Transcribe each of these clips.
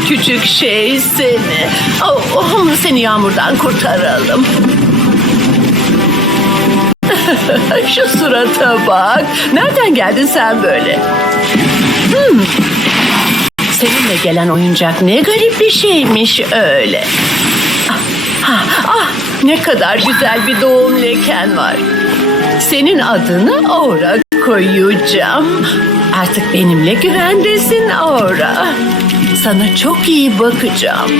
küçük şey seni. Oh, oh, seni yağmurdan kurtaralım. Şu surata bak. Nereden geldin sen böyle? Hmm. Seninle gelen oyuncak ne garip bir şeymiş öyle. Ah, ah, ah, ne kadar güzel bir doğum leken var. Senin adını Aura koyacağım. Artık benimle güvendesin Aura. Sana çok iyi bakacağım.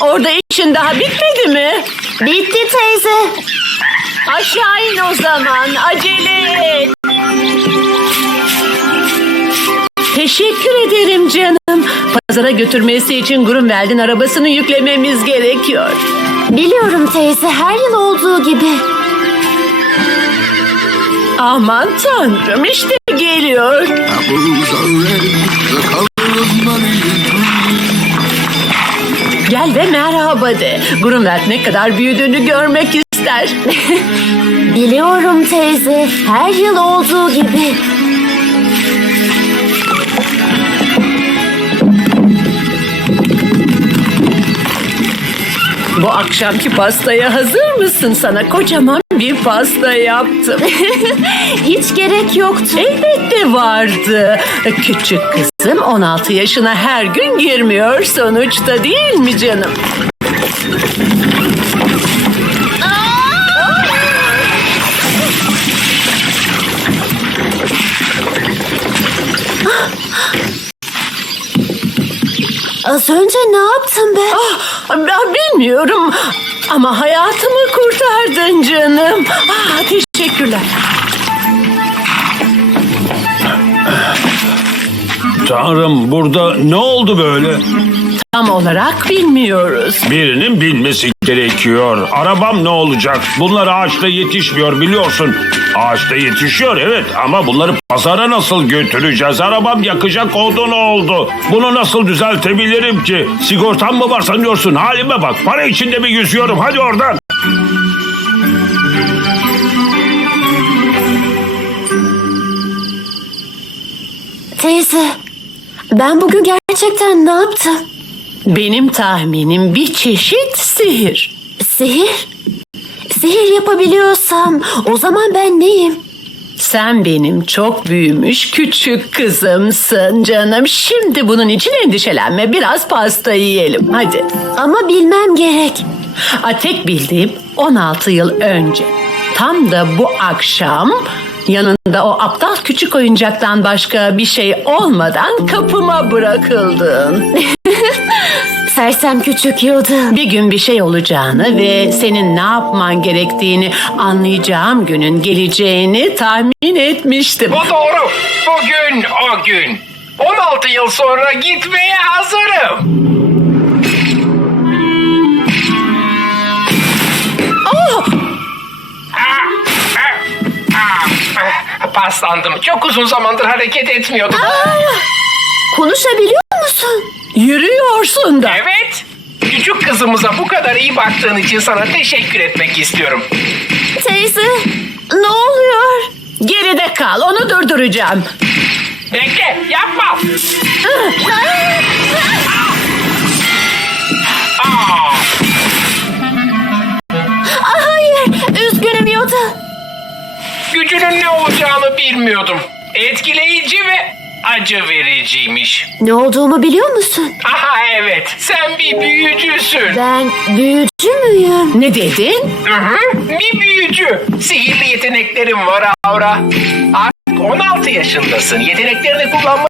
Orada işin daha bitmedi mi? Bitti teyze. Aşağı in o zaman. Acele et. Teşekkür ederim canım. Pazara götürmesi için Grunwald'in arabasını yüklememiz gerekiyor. Biliyorum teyze her yıl olduğu gibi. Aman tanrım işte geliyor. Gel ve merhaba de. Grunwald ne kadar büyüdüğünü görmek ister. Biliyorum teyze her yıl olduğu gibi. Bu akşamki pastaya hazır mısın? Sana kocaman bir pasta yaptım. Hiç gerek yoktu. Elbette vardı. Küçük kızım 16 yaşına her gün girmiyor sonuçta değil mi canım? Az önce ne yaptın be? Ah, ben bilmiyorum ama hayatımı kurtardın canım. Ah, teşekkürler. Tanrım burada ne oldu böyle? Tam olarak bilmiyoruz. Birinin bilmesi gerekiyor. Arabam ne olacak? Bunlar ağaçta yetişmiyor biliyorsun. Ağaçta yetişiyor evet ama bunları pazara nasıl götüreceğiz? Arabam yakacak odun oldu. Bunu nasıl düzeltebilirim ki? Sigortam mı var sanıyorsun? Halime bak. Para içinde mi yüzüyorum? Hadi oradan. Teyze ben bugün gerçekten ne yaptım? Benim tahminim bir çeşit sihir. Sihir? Sihir yapabiliyorsam o zaman ben neyim? Sen benim çok büyümüş küçük kızımsın canım. Şimdi bunun için endişelenme. Biraz pasta yiyelim. Hadi. Ama bilmem gerek. A, tek bildiğim 16 yıl önce. Tam da bu akşam yanında o aptal küçük oyuncaktan başka bir şey olmadan kapıma bırakıldın. Sersem küçük yıldız. Bir gün bir şey olacağını ve senin ne yapman gerektiğini anlayacağım günün geleceğini tahmin etmiştim. Bu doğru. Bugün o gün. 16 yıl sonra gitmeye hazırım. Paslandım. Çok uzun zamandır hareket etmiyordum. Konuşabiliyor musun? Yürüyorsun da. Evet. Küçük kızımıza bu kadar iyi baktığın için sana teşekkür etmek istiyorum. Teyze ne oluyor? Geride kal onu durduracağım. Bekle, yapma. Gücünün ne olacağını bilmiyordum. Etkileyici ve acı vericiymiş. Ne olduğumu biliyor musun? Aha evet, sen bir büyücüsün. Ben büyücü müyüm? Ne dedin? Hı hı, bir büyücü. Sihirli yeteneklerin var Aura. Artık 16 yaşındasın. Yeteneklerini kullanmayı